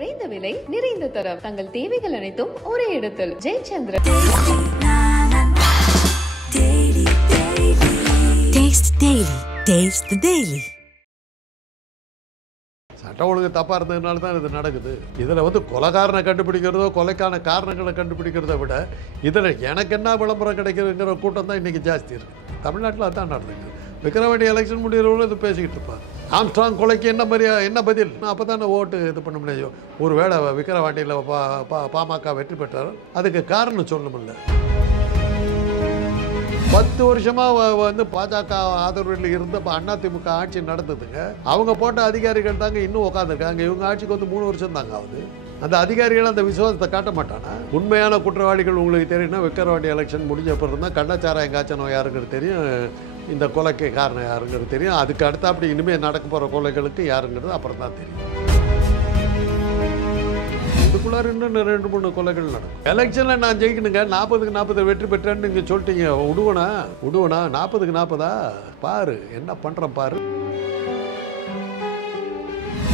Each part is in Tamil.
குறைந்த விலை நிறைந்த தரம் தங்கள் தேவைகள் அனைத்தும் ஒரே இடத்தில் ஜெயச்சந்திரன். சட்டம் ஒழுங்கு தப்பாக இருந்ததுனால தான் இது நடக்குது. இதில் வந்து கொலைகாரனை கண்டுபிடிக்கிறதோ கொலைக்கான காரணங்களை கண்டுபிடிக்கிறத விட இதில் எனக்கு என்ன விளம்பரம் கிடைக்குதுங்கிற கூட்டம் தான் இன்றைக்கி ஜாஸ்தி இருக்குது. தமிழ்நாட்டில் அதுதான் நடந்துக்குது. விக்கிரவாண்டி எலெக்ஷன் முடிகிறவங்களும் இது பேசிக்கிட்டு இருப்பாங்க. ஆம்ஸ்ட்ராங் கொலைக்கு என்ன பதில்? அப்போ தானே ஓட்டு இது பண்ண முடியும். ஒரு வேளை விக்கிரவாண்டியில் பாமக வெற்றி பெற்றாலும் அதுக்கு காரணம் சொல்ல முடியல. 10 வருஷமாக வந்து பாஜக ஆதரவில் இருந்த அதிமுக ஆட்சி நடந்ததுங்க. அவங்க போட்ட அதிகாரிகள் தாங்க இன்னும் உட்காந்துருக்காங்க. இவங்க ஆட்சிக்கு வந்து 3 வருஷம் தாங்க ஆகுது. அந்த அதிகாரிகள் அந்த விசுவாசத்தை காட்ட மாட்டானா? உண்மையான குற்றவாளிகள் உங்களுக்கு தெரியும்னா விக்கிரவாண்டி எலெக்ஷன் முடிஞ்ச பிறகு தான் கள்ளச்சாராயம் காய்ச்சணும் யாருங்கிறது தெரியும், இந்த கொலைக்கு காரணம் யாருங்கிறது தெரியும். அதுக்கு அடுத்த அப்படி இனிமேல் நடக்க போகிற கொலைகளுக்கு யாருங்கிறது அப்புறம் தான் தெரியும். இதுக்குள்ளார இன்னும் 2-3 கொலைகள் நடக்கும். எலெக்ஷனில் நான் ஜெயிக்கணுங்க, 40க்கு 40 வெற்றி பெற்றேன்னு நீங்கள் சொல்லிட்டீங்க. விடுவனா 40க்கு 40 பாரு என்ன பண்ணுறேன் பாரு.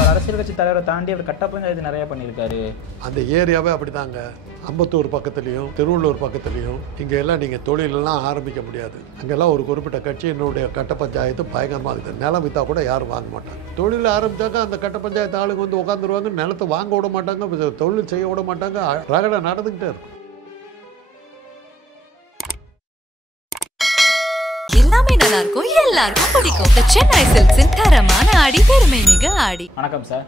அரசியல் கட்சி தலைவரை தாண்டி அவர் கட்ட பஞ்சாயத்து நிறைய பண்ணியிருக்காரு. அந்த ஏரியாவே அப்படிதாங்க. அம்பத்தூர் பக்கத்துலேயும் திருவள்ளூர் பக்கத்துலேயும் இங்கே எல்லாம் நீங்கள் தொழிலெல்லாம் ஆரம்பிக்க முடியாது. அங்கெல்லாம் ஒரு குறிப்பிட்ட கட்சியினுடைய கட்ட பஞ்சாயத்து பயங்கரமாக இருக்குது. நிலம் விற்றா கூட யாரும் வாங்க மாட்டாங்க. தொழில் ஆரம்பித்தாக்கா அந்த கட்ட பஞ்சாயத்து ஆளுங்க வந்து உட்காந்துருவாங்க. நிலத்தை வாங்க விட மாட்டாங்க, தொழில் செய்ய விட மாட்டாங்க. ரகடை நடந்துக்கிட்டே இருக்கும். எல்லாமே நல்லா இருக்கும், எல்லாருக்கும் பிடிக்கும். சென்னை சில்க்ஸின் தரமான ஆடி, பெருமை மிக ஆடி. வணக்கம் சார்.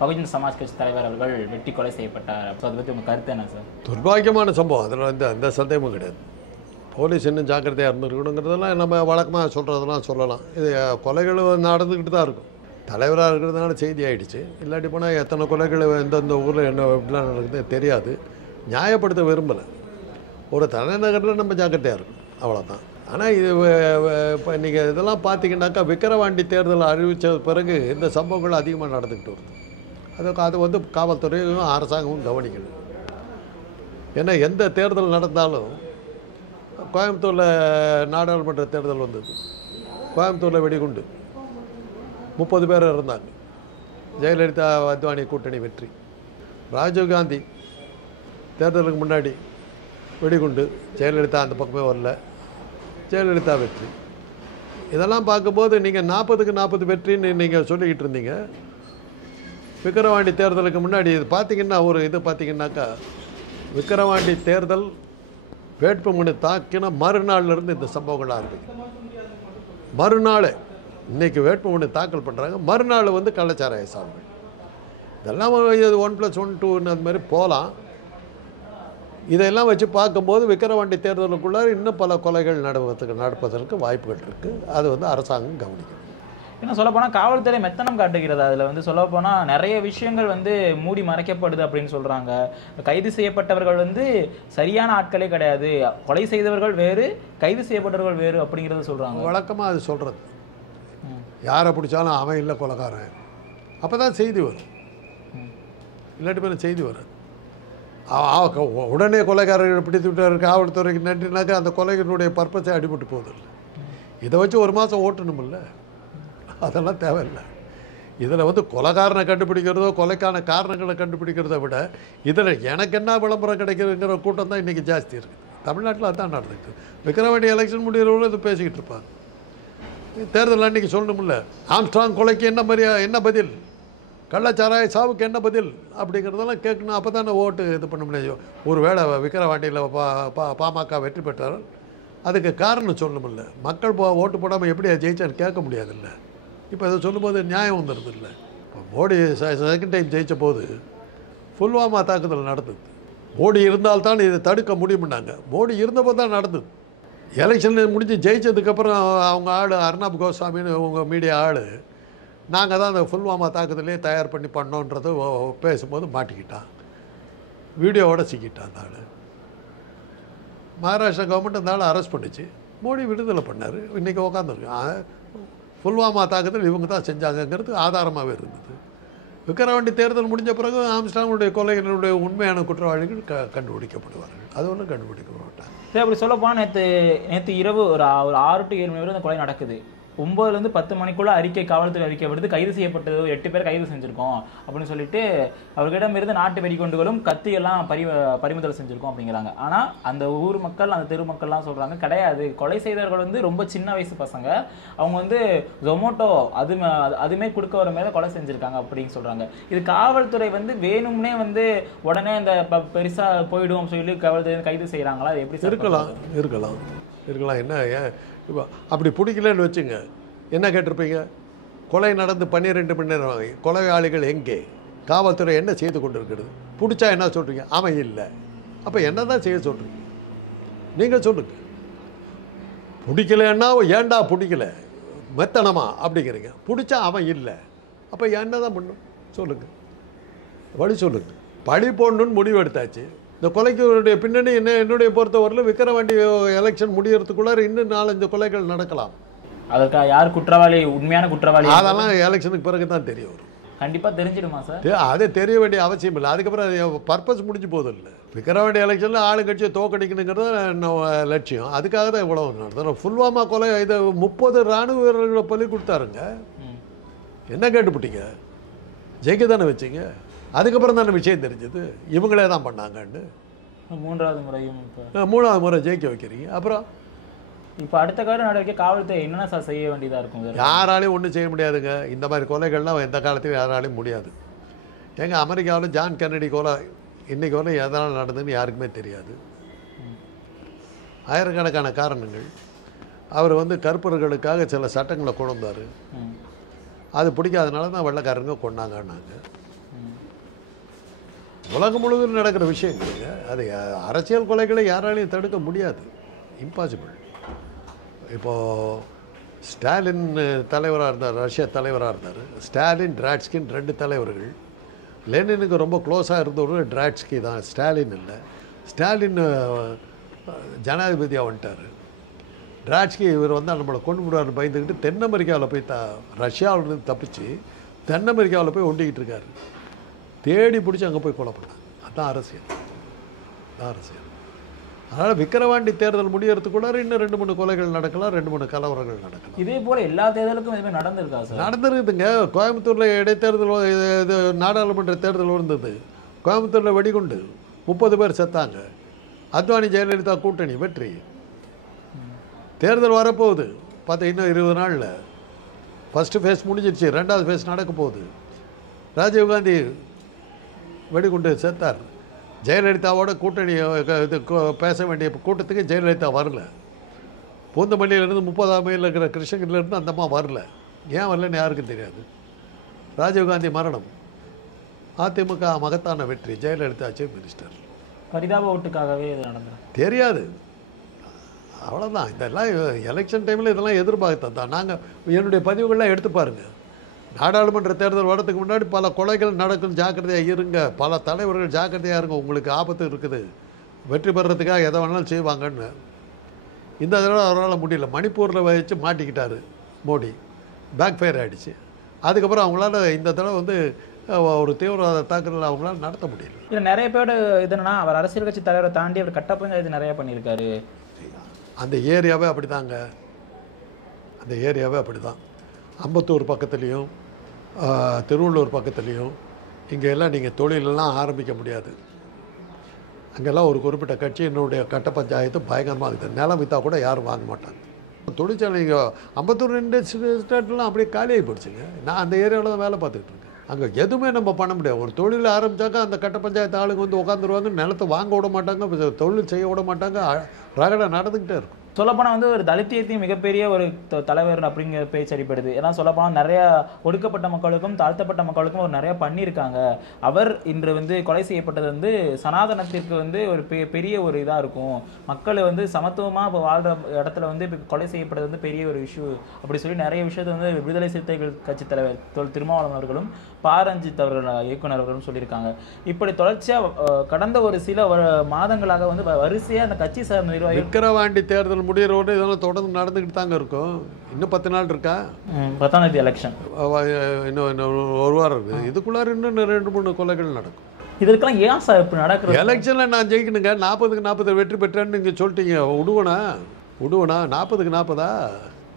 பகுஜன் சமாஜ் கட்சி தலைவர் அவர்கள் வெட்டி கொலை செய்யப்பட்டார். அதை பற்றி உங்கள் கருத்து என்ன சார்? துர்பாக்கியமான சம்பவம். அதில் எந்த சந்தேகமும் கிடையாது. போலீஸ் இன்னும் ஜாக்கிரதையாக இருந்துருக்கணுங்கிறதெல்லாம் நம்ம வழக்கமாக சொல்கிறதெல்லாம் சொல்லலாம். இது கொலைகள் நடந்துக்கிட்டு தான் இருக்கும். தலைவராக இருக்கிறதுனால செய்தி ஆகிடுச்சு. இல்லாட்டி போனால் எத்தனை கொலைகள் எந்தெந்த ஊரில் என்ன எப்படிலாம் நடக்குது தெரியாது. நியாயப்படுத்த விரும்பலை. ஒரு தலைநகரில் நம்ம ஜாக்கிரதையாக இருக்கணும், அவ்வளோதான். ஆனால் இது இப்போ நீங்கள் இதெல்லாம் பார்த்தீங்கன்னாக்கா விக்கிரவாண்டி தேர்தல் அறிவித்த பிறகு இந்த சம்பவங்கள் அதிகமாக நடந்துக்கிட்டு வருது. அது வந்து காவல்துறையும் அரசாங்கமும் கவனிக்கணும். ஏன்னா எந்த தேர்தல் நடந்தாலும் கோயம்புத்தூரில் நாடாளுமன்ற தேர்தல் வந்தது. கோயம்புத்தூரில் வெடிகுண்டு 30 பேர் இருந்தாங்க. ஜெயலலிதா அத்வானி கூட்டணி வெற்றி. ராஜீவ்காந்தி தேர்தலுக்கு முன்னாடி வெடிகுண்டு, ஜெயலலிதா அந்த பக்கமே வரல, ஜெயலலிதா வெற்றி. இதெல்லாம் பார்க்கும்போது நீங்கள் 40க்கு 40 வெற்றின்னு நீங்கள் சொல்லிக்கிட்டு இருந்தீங்க. விக்கிரவாண்டி தேர்தலுக்கு முன்னாடி இது பார்த்தீங்கன்னா ஒரு இது பார்த்தீங்கன்னாக்கா விக்கிரவாண்டி தேர்தல் வேட்புமனு தாக்கின மறுநாள்லேருந்து இந்த சம்பவங்கள் ஆரம்பிக்கும். மறுநாள் இன்றைக்கி வேட்புமனு தாக்கல் பண்ணுறாங்க, மறுநாள் வந்து கள்ளச்சாராய சாவுகள். இதெல்லாம் 1+1 அந்த மாதிரி போகலாம். இதெல்லாம் வச்சு பார்க்கும்போது விக்கிரவாண்டி தேர்தலுக்குள்ளார இன்னும் பல கொலைகள் நடப்பதற்கு வாய்ப்புகள் இருக்குது. அது வந்து அரசாங்கம் கவனிக்கும். ஏன்னா சொல்லப்போனால் காவல்துறை மெத்தனம் காட்டுகிறது. அதில் வந்து சொல்லப்போனால் நிறைய விஷயங்கள் வந்து மூடி மறைக்கப்படுது அப்படின்னு சொல்கிறாங்க. கைது செய்யப்பட்டவர்கள் வந்து சரியான ஆட்களே கிடையாது, கொலை செய்தவர்கள் வேறு, கைது செய்யப்பட்டவர்கள் வேறு அப்படிங்கிறத சொல்கிறாங்க. வழக்கமாக அது சொல்கிறது. யாரை பிடிச்சாலும் அவன் இல்லை கொலைகாரன், அப்போ தான் செய்தி வரும். இல்லாட்டி மேலே செய்தி வரும். உடனே கொலைகாரர்கள் பிடித்து விட்டார் காவல்துறைக்கு நன்றினாக்கா அந்த கொலைகளுடைய பர்பஸை அடிபட்டு போகுதில்லை. இதை வச்சு 1 மாதம் ஓட்டணுமில்ல, அதெல்லாம் தேவையில்லை. இதில் வந்து கொலைகாரனை கண்டுபிடிக்கிறதோ கொலைக்கான காரணங்களை கண்டுபிடிக்கிறத விட இதில் எனக்கு என்ன விளம்பரம் கிடைக்குதுங்கிற கூட்டம் தான் இன்றைக்கி ஜாஸ்தி இருக்குது. தமிழ்நாட்டில் அதுதான் நடந்துருக்கு. விக்கிரவாண்டி எலெக்ஷன் முடிகிறவங்களும் இது பேசிக்கிட்டு இருப்பாங்க. தேர்தல் அன்றைக்கி சொல்லணுமில்ல, ஆம்ஸ்ட்ராங் கொலைக்கு என்ன பதில், கள்ளச்சாராய சாவுக்கு என்ன பதில் அப்படிங்கிறதெல்லாம் கேட்கணும். அப்போ தானே ஓட்டு இது பண்ண முடியும். ஒரு வேளை விக்கிரவாண்டியில் பாமக வெற்றி பெற்றாலும் அதுக்கு காரணம் சொல்லணுமில்ல. மக்கள் ஓட்டு போடாமல் எப்படி ஜெயிச்சான்னு கேட்க முடியாதுல்ல. இப்போ இதை சொல்லும்போது நியாயம் வந்துடுது இல்லை. இப்போ மோடி செகண்ட் டைம் ஜெயித்த போது புல்வாமா தாக்குதல் நடந்தது. மோடி இருந்தால்தான் இதை தடுக்க முடியும்னாங்க. மோடி இருந்தபோது தான் நடந்தது. எலெக்ஷன் முடிஞ்சு ஜெயித்ததுக்கப்புறம் அவங்க ஆள் அர்னாப் கோஸ்வாமின்னு உங்கள் மீடியா ஆள், நாங்கள் தான் அந்த புல்வாமா தாக்குதலே தயார் பண்ணோன்றது பேசும்போது மாட்டிக்கிட்டான். வீடியோவோட சிக்கிட்டான் அந்த ஆள். மகாராஷ்டிரா கவர்மெண்ட் அந்த ஆள் அரெஸ்ட் பண்ணிச்சு. மோடி விடுதலை பண்ணார். இன்றைக்கி உட்காந்துருக்கான். புல்வாமா தாக்குதல் இவங்க தான் செஞ்சாங்கங்கிறது ஆதாரமாகவே இருந்தது. விக்கிரவாண்டி தேர்தல் முடிஞ்ச பிறகு ஆம்ஸ்ட்ராங்குடைய கொலைகளுடைய உண்மையான குற்றவாளிகள் கண்டுபிடிக்கப்படுவார்கள். அது ஒன்றும் கண்டுபிடிக்க மாட்டாங்க. சரி, அப்படி சொல்லப்போனால் நேற்று இரவு ஒரு 6 to 7 மணி வரை அந்த கொலை நடக்குது. 9லேருந்து 10 மணிக்குள்ள காவல்துறை அறிக்கை விடுத்து கைது செய்யப்பட்டது 8 பேர் கைது செஞ்சிருக்கோம் அப்படின்னு சொல்லிட்டு அவர்களிடம் இருந்து நாட்டு வெடிகுண்டுகளும் கத்தி எல்லாம் பறிமுதல் செஞ்சிருக்கோம் அப்படிங்கிறாங்க. ஆனா அந்த ஊர் மக்கள் அந்த தெரு மக்கள்லாம் சொல்றாங்க கிடையாது, கொலை செய்தவர்கள் வந்து ரொம்ப சின்ன வயசு பசங்க, அவங்க வந்து ஜொமோட்டோ அதுமே கொடுக்க வர மேல கொலை செஞ்சிருக்காங்க அப்படின்னு சொல்றாங்க. இது காவல்துறை வந்து வேணும்னே வந்து உடனே அந்த பெருசா போயிடுவோம் சொல்லி காவல்துறை கைது செய்யறாங்களா? அது எப்படி இருக்கலாம் என்ன இப்போ அப்படி பிடிக்கலன்னு வச்சுங்க, என்ன கேட்டிருப்பீங்க? கொலை நடந்து 12 மணி நேரம் கொலையாளிகள் எங்கே, காவல்துறை என்ன செய்து கொண்டு இருக்கிறது? பிடிச்சா என்ன சொல்கிறீங்க? அவன் இல்லை. அப்போ என்ன தான் செய்ய சொல்கிறீங்க? நீங்கள் சொல்லுங்க. பிடிக்கலன்னா ஏண்டா பிடிக்கல மெத்தனமா அப்படிங்கிறீங்க. பிடிச்சா அவன் இல்லை, அப்போ என்ன தான் பண்ணும் சொல்லுங்கள், வழி சொல்லுங்கள். பழி போடணுன்னு முடிவு எடுத்தாச்சு. இந்த கொலைக்கு பின்னணி என்ன என்னுடைய பொறுத்தவரையில் விக்கிரவாண்டி எலெக்ஷன் முடியறதுக்குள்ளார இன்னும் 4-5 கொலைகள் நடக்கலாம். அதற்காக யார் குற்றவாளி, உண்மையான குற்றவாளி, அதெல்லாம் எலெக்ஷனுக்கு பிறகு தான் தெரிய வரும். கண்டிப்பாக தெரிஞ்சிடுமா சார்? அது தெரிய வேண்டிய அவசியம் இல்லை. அதுக்கப்புறம் பர்பஸ் முடிஞ்சு போதும் இல்லை. விக்கிரவாண்டி எலெக்ஷனில் ஆளுங்கட்சியை தோக்கடிக்கணுங்கிறது லட்சியம். அதுக்காக தான் இவ்வளோ நடந்தோம். புல்வாமா கொலை இது 30 இராணுவ வீரர்களை பலி கொடுத்தாருங்க. என்ன கேட்டுப்பிட்டீங்க? ஜெயிக்க தானே வச்சிங்க. அதுக்கப்புறம் தானே விஷயம் தெரிஞ்சது இவங்களே தான் பண்ணாங்கன்னு. 3வது முறை ஜெயிக்க வைக்கிறீங்க. அப்புறம் இப்போ அடுத்த கால நடவடிக்கை காவல்துறை என்னென்ன சார் செய்ய வேண்டியதாக இருக்கும்? யாராலையும் ஒன்றும் செய்ய முடியாதுங்க. இந்த மாதிரி கொலைகள்லாம் எந்த காலத்தையும் யாராலையும் முடியாது. எங்கள் அமெரிக்காவில் ஜான் கென்னடி கொலை இன்றைக்கி வரை எதனால் நடந்ததுன்னு யாருக்குமே தெரியாது. ஆயிரக்கணக்கான காரணங்கள். அவர் வந்து கருப்பர்களுக்காக சில சட்டங்களை கொண்டு வந்தார். அது பிடிக்காதனால தான் வெள்ளைக்காரங்க கொண்டாங்கன்னாங்க. உலகம் முழுவதும் நடக்கிற விஷயங்க. அது அரசியல் கொலைகளை யாராலையும் தடுக்க முடியாது. இம்பாசிபிள். இப்போது ஸ்டாலின் தலைவராக இருந்தார், ரஷ்யா தலைவராக இருந்தார். ஸ்டாலின், டிராட்ஸ்கின் 2 தலைவர்கள். லெனினுக்கு ரொம்ப க்ளோஸாக இருந்தவர் டிராட்ஸ்கி தான், ஸ்டாலின் இல்லை. ஸ்டாலின் ஜனாதிபதியாக வந்துட்டார். டிராட்ஸ்கி இவர் வந்தால் நம்மளை கொண்டு விடுவார்னு பயந்துக்கிட்டு தென் அமெரிக்காவில் போய் ரஷ்யாவிலிருந்து தப்பிச்சு தென் அமெரிக்காவில் போய் ஒண்டிக்கிட்டு இருக்காரு. தேடி பிடிச்சி அங்கே போய் கொலை பண்ணாங்க. அதுதான் அரசியல். அதனால் விக்கிரவாண்டி தேர்தல் முடியறதுக்குள்ளார இன்னும் 2-3 கொலைகள் நடக்கலாம், 2-3 கலவரங்கள் நடக்கலாம். இதே போல் எல்லா தேர்தலுக்கும் இதுமாதிரி நடந்திருக்கா சார்? நடந்துருக்குதுங்க. கோயம்புத்தூரில் இடைத்தேர்தல் இது நாடாளுமன்ற தேர்தல் இருந்தது. கோயம்புத்தூரில் வெடிகுண்டு 30 பேர் செத்தாங்க. அத்வானி ஜெயலலிதா கூட்டணி வெற்றி. தேர்தல் வரப்போகுது பார்த்தா இன்னும் 20 நாளில். ஃபஸ்ட்டு ஃபேஸ் முடிஞ்சிருச்சு, 2வது ஃபேஸ் நடக்க போகுது. ராஜீவ்காந்தி வெடிகுண்டு செத்தார். ஜெயலலிதாவோட கூட்டணி இது பேச வேண்டிய கூட்டத்துக்கு ஜெயலலிதா வரல. பூந்தமல்லியிலேருந்து 30ஆம் மைலில் இருக்கிற கிருஷ்ணகிரியிலேருந்து அந்த அம்மா வரல. ஏன் வரலன்னு யாருக்கும் தெரியாது. ராஜீவ்காந்தி மரணம், அதிமுக மகத்தான வெற்றி, ஜெயலலிதா சீஃப் மினிஸ்டர். பரிதாப ஓட்டுக்காகவே இது நடந்தது தெரியாது. அவ்வளோதான். இதெல்லாம் எலெக்ஷன் டைமில் இதெல்லாம் எதிர்பார்த்தது தான். நாங்கள் என்னுடைய பதிவுகள்லாம் எடுத்து பாருங்கள். நாடாளுமன்ற தேர்தல் வரதுக்கு முன்னாடி பல கொலைகள் நடக்கும், ஜாக்கிரதையாக இருங்க. பல தலைவர்கள் ஜாக்கிரதையாக இருங்க, உங்களுக்கு ஆபத்து இருக்குது, வெற்றி பெறதுக்காக எதை வேணாலும் செய்வாங்கன்னு. இந்த தடவை அவரால் முடியல. மணிப்பூரில் வச்சு மாட்டிக்கிட்டார் மோடி, பேக் ஃபயர் ஆகிடுச்சு. அதுக்கப்புறம் அவங்களால இந்த தடவை வந்து ஒரு தீவிரவாத தாக்குதல் அவங்களால நடத்த முடியல. இல்லை நிறைய பேர் இது என்னன்னா, அவர் அரசியல் கட்சி தலைவரை தாண்டி அவர் கட்ட பஞ்சாயத்து நிறையா பண்ணியிருக்காரு. அந்த ஏரியாவே அப்படி தாங்க. அந்த ஏரியாவே அப்படி தான். அம்பத்தூர் பக்கத்துலேயும் திருவள்ளூர் பக்கத்துலேயும் இங்கே எல்லாம் நீங்கள் தொழிலெல்லாம் ஆரம்பிக்க முடியாது. அங்கெல்லாம் ஒரு குறிப்பிட்ட கட்சி என்னுடைய கட்ட பஞ்சாயத்து பயங்கரமாக இருக்குது. நிலம் விற்றா கூட யாரும் வாங்க மாட்டாங்க. தொழிற்சாலை இங்கே அம்பத்தூர் இண்டஸ்ட்ரியெலாம் அப்படியே காலியாகி போயிடுச்சுங்க. நான் அந்த ஏரியாவில் தான் வேலை பார்த்துக்கிட்டு இருக்கேன். அங்கே எதுவுமே நம்ம பண்ண முடியாது. ஒரு தொழில் ஆரம்பித்தாக்கா அந்த கட்ட பஞ்சாயத்து ஆளுங்க வந்து உட்காந்துருவாங்க, நிலத்தை வாங்க விட மாட்டாங்க, தொழில் செய்ய விட மாட்டாங்க, ரகடை நடந்துக்கிட்டே இருக்கும். சொல்லப்போனால் வந்து ஒரு தலித்தியத்தையும் மிகப்பெரிய ஒரு தலைவர் அப்படிங்கிற பேச்சு அடிப்படுது. ஏன்னா சொல்லப்போனால் நிறையா ஒடுக்கப்பட்ட மக்களுக்கும் தாழ்த்தப்பட்ட மக்களுக்கும் ஒரு நிறையா பண்ணியிருக்காங்க. அவர் இன்று வந்து கொலை செய்யப்பட்டது வந்து சனாதனத்திற்கு வந்து ஒரு பெரிய ஒரு இதாக இருக்கும். மக்கள் வந்து சமத்துவமாக இப்போ வாழ்கிற இடத்துல வந்து இப்போ கொலை செய்யப்பட்டது வந்து பெரிய ஒரு இஷ்யூ அப்படி சொல்லி நிறைய விஷயத்தை வந்து விடுதலை சிறுத்தைகள் கட்சி தலைவர் திருமாவளவன் அவர்களும் பாரஞ்சித் அவர்கள் இயக்குனர் அவர்களும் சொல்லியிருக்காங்க. இப்படி தொடர்ச்சியாக கடந்த ஒரு சில மாதங்களாக வந்து வரிசையாக அந்த கட்சி சார்ந்த நிர்வாகிகள் விக்கிரவாண்டி தேர்தல் முடிகிறோடு இதெல்லாம் தொடர்ந்து நடந்துக்கிட்டு தாங்க இருக்கும். இன்னும் 10 நாள் இருக்கா? 10ஆம் தேதி எலெக்ஷன், இன்னும் ஒரு வாரம் இருக்குது. இதுக்குள்ளார இன்னும் 2-3 கொலைகள் நடக்கும். இதற்கெல்லாம் ஏன் சார் இப்படி நடக்குது? எலெக்ஷனில் நான் ஜெயிக்கணுங்க, 40க்கு 40 வெற்றி பெற்றேன்னு நீங்கள் சொல்லிட்டீங்க. விடுவனா 40க்கு 40?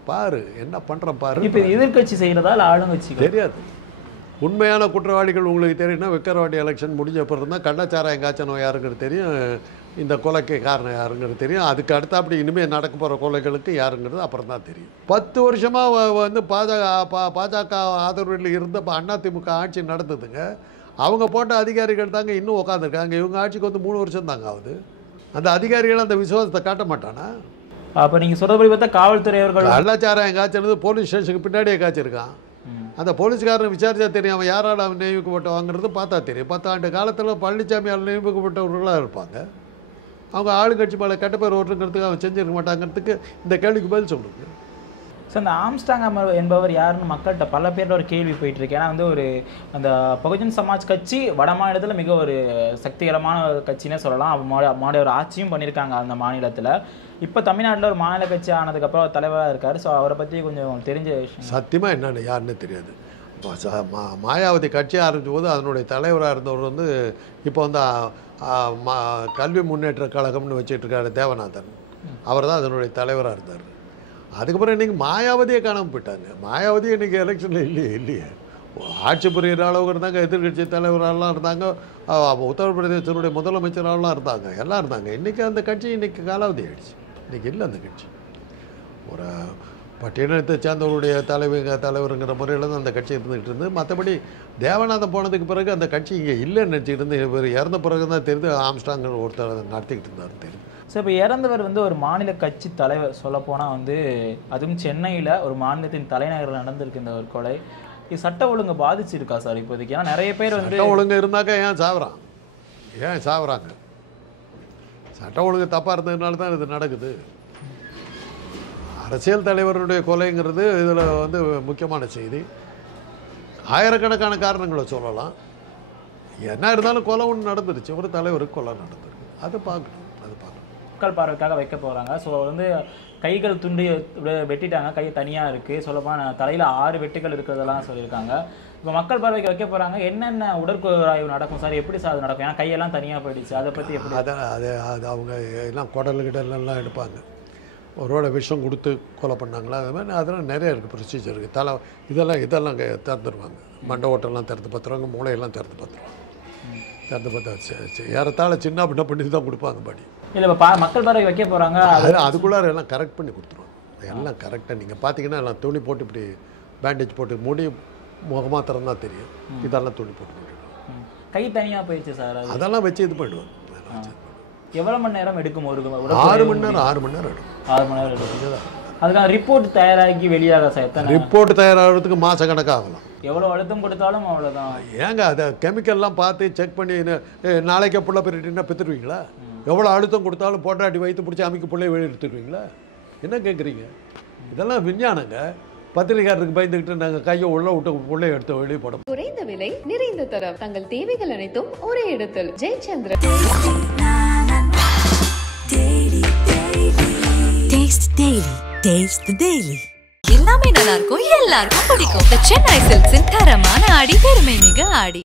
பாரு என்ன பண்ணுறேன் பாரு. இப்போ எதிர்கட்சி செய்கிறதா இல்லை ஆளுங்கட்சி தெரியாது. உண்மையான குற்றவாளிகள் உங்களுக்கு தெரியும்னா விக்கிரவாண்டி எலெக்ஷன் முடிஞ்ச அப்புறம் தான் கள்ளச்சாராயம் காய்ச்சணும் யாருங்கிறது தெரியும், இந்த கொலைக்கு காரணம் யாருங்கிறது தெரியும். அதுக்கு அடுத்த அப்படி இனிமேல் நடக்க போகிற கொலைகளுக்கு யாருங்கிறது அப்புறம் தான் தெரியும். 10 வருஷமாக வந்து பாஜக ஆதரவில் இருந்த அதிமுக ஆட்சி நடந்ததுங்க. அவங்க போட்ட அதிகாரிகள் தாங்க இன்னும் உட்காந்துருக்காங்க. இவங்க ஆட்சிக்கு வந்து 3 வருஷம் தாங்க ஆகுது. அந்த அதிகாரிகள் அந்த விசுவாசத்தை காட்ட மாட்டானா? அப்போ நீங்கள் சொல்கிறபடி பார்த்தா காவல்துறை அவர்கள் கள்ளச்சாராயம் காய்ச்சது போலீஸ் ஸ்டேஷனுக்கு பின்னாடியே காய்ச்சிருக்கான். அந்த போலீஸ்காரன் விசாரிச்சா தெரியும் அவன் யாரால் அவன் நியமிக்கப்பட்டவாங்கிறது பார்த்தா தெரியும். 10 ஆண்டு காலத்தில் பழனிசாமியால் நியமிக்கப்பட்டவர்களாக இருப்பாங்க. அவங்க ஆளுங்கட்சி மேலே கெட்ட பேர் ஓட்டுங்கிறதுக்கு அவன் செஞ்சிருக்க மாட்டாங்கிறதுக்கு இந்த கேள்விக்கு பதில் சொல்லுங்க. சார், இந்த ஆம்ஸ்டாங் என்பவர் யாருன்னு மக்கள்கிட்ட பல பேரோட ஒரு கேள்வி போயிட்டு இருக்கு. ஏன்னா வந்து ஒரு அந்த பகுஜன் சமாஜ் கட்சி வட மாநிலத்தில் மிக ஒரு சக்திகரமான கட்சினே சொல்லலாம். ஒரு ஆட்சியும் பண்ணியிருக்காங்க அந்த மாநிலத்தில். இப்போ தமிழ்நாட்டில் ஒரு மாநில கட்சி ஆனதுக்கப்புறம் தலைவராக இருக்கார். ஸோ அவரை பற்றி கொஞ்சம் தெரிஞ்ச விஷயம். சத்தியமாக என்னென்னு யாருன்னு தெரியாது. மாயாவதி கட்சி ஆரம்பித்த போது அதனுடைய தலைவராக இருந்தவர் வந்து இப்போ வந்து கல்வி முன்னேற்ற கழகம்னு வச்சுட்டு இருக்காரு தேவநாதன். அவர் தான் அதனுடைய தலைவராக இருந்தார். அதுக்கப்புறம் இன்றைக்கி மாயாவதியை காணாமல் போயிட்டாங்க. மாயாவதி இன்றைக்கி எலெக்ஷனில் இல்லையே. ஆட்சி புரிகிற அளவுக்கு இருந்தாங்க, எதிர்கட்சி தலைவரெல்லாம் இருந்தாங்க, உத்தரப்பிரதேசனுடைய முதலமைச்சரெல்லாம் இருந்தாங்க, எல்லாம் இருந்தாங்க. இன்றைக்கி அந்த கட்சி இன்றைக்கி காலாவதி ஆகிடுச்சு. இன்றைக்கி இல்லை அந்த கட்சி. ஒரு பட்டியலத்தை சேர்ந்தவருடைய தலைவருங்கிற முறையில் தான் அந்த கட்சி இருந்துகிட்டு இருந்து. மற்றபடி தேவநாதன் போனதுக்கு பிறகு அந்த கட்சி இங்கே இல்லைன்னு நினச்சிக்கிட்டு இருந்து இவர் இறந்த பிறகு தான் தெரிந்து ஆம்ஸ்டாங் ஒருத்தர் நடத்திக்கிட்டு இருந்தார் தெரியும். ஸோ இப்போ இறந்தவர் வந்து ஒரு மாநில கட்சி தலைவர் சொல்லப்போனால் வந்து அதுவும் சென்னையில் ஒரு மாநிலத்தின் தலைநகரில் நடந்திருக்கு இந்த ஒரு கொலை. இது சட்ட ஒழுங்கு பாதிச்சிருக்கா சார் இப்போதைக்கு? ஏன்னா நிறைய பேர் வந்து சட்ட ஒழுங்கு இருந்தாக்கா ஏன் சாவுறாங்க? சட்ட ஒழுங்கு தப்பாக இருந்ததுனால தான் இது நடக்குது. அரசியல் தலைவருடைய கொலைங்கிறது இதில் வந்து முக்கியமான செய்தி. ஆயிரக்கணக்கான காரணங்களை சொல்லலாம். என்ன இருந்தாலும் கொலை ஒன்று நடந்துருச்சு, ஒரு தலைவருக்கு கொலை நடந்துருக்கு. அது பார்க்கணும். மக்கள் பார்வைக்காக வைக்க போகிறாங்க. ஸோ வந்து கைகள் துண்டு வெட்டிட்டாங்க, கை தனியாக இருக்குது. சொல்லப்போனால் தலையில் 6 வெட்டுகள் இருக்கிறதெல்லாம் சொல்லியிருக்காங்க. இப்போ மக்கள் பார்வைக்கு வைக்க போகிறாங்க. என்னென்ன உடற்கூறாய்வு நடக்கும் சார்? எப்படி சார் அது நடக்கும்? ஏன்னா கையெல்லாம் தனியாக போயிடுச்சு. அதை பற்றி எப்படி? அது அவங்க எல்லாம் குடல்கிடலாம் எடுப்பாங்க. ஒருவேளை விஷம் கொடுத்து கொலை பண்ணாங்களா, அது மாதிரி அதெல்லாம் நிறைய இருக்குது ப்ரொசீஜர் இருக்குது. இதெல்லாம் திறந்துடுவாங்க. மண்டை ஓட்டெல்லாம் திறந்து பார்த்துருவாங்க, மூளையெல்லாம் திறந்து பார்த்துருவாங்க. திறந்து பார்த்தா ஏறத்தாழ சின்ன பின்ன பண்ணி தான் கொடுப்பாங்க படி. இல்லை இப்போ மக்கள் பார்வை வைக்க போகிறாங்க. அதுக்குள்ளார எல்லாம் கரெக்ட் பண்ணி கொடுத்துருவாங்க. எல்லாம் கரெக்டாக நீங்கள் பார்த்தீங்கன்னா எல்லாம் துணி போட்டு இப்படி பேண்டேஜ் போட்டு மூடி முகமாக திறந்தா தெரியும். இதெல்லாம் துணி போட்டு போட்டுருவாங்க. கை தனியாக போயிடுச்சு சார். அதெல்லாம் வச்சு இது பண்ணிடுவாங்க. எவ்வளோ மணி நேரம் எடுக்கும்? 6 மணி நேரம் எடுக்கும். 6 மணி நேரம் எடுக்கும். அதுக்கான ரிப்போர்ட் தயாராகி வெளியாக சார் ரிப்போர்ட் தயாராகிறதுக்கு மாத கணக்காகலாம். எவ்வளோ அழுத்தம் கொடுத்தாலும் அவ்வளோதான். ஏங்க அதை கெமிக்கல்லாம் பார்த்து செக் பண்ணி நாளைக்கே புள்ள பெருட்டின்னா பெற்றுருவீங்களா? எவ்வளோ அழுத்தம் கொடுத்தாலும் போட்டாட்டி வைத்து பிடிச்சி அமைக்க பிள்ளைய வெளியே எடுத்துருவீங்களா? என்ன கேட்குறீங்க? இதெல்லாம் விஞ்ஞானங்க. பத்திரிகையாளருக்கு பயந்துக்கிட்டு நாங்கள் கையை உள்ள விட்டு பிள்ளைய எடுத்து வெளியே போட. குறைந்த விலை நிறைந்த தரம், தங்கள் தேவைகள் அனைத்தும் ஒரே இடத்தில். ஜெயச்சந்திரன். எல்லாமே நல்லா இருக்கும், எல்லாருக்கும் பிடிக்கும். சென்னை சில்க்ஸின் தரமான ஆடி பெருமை மிக ஆடி.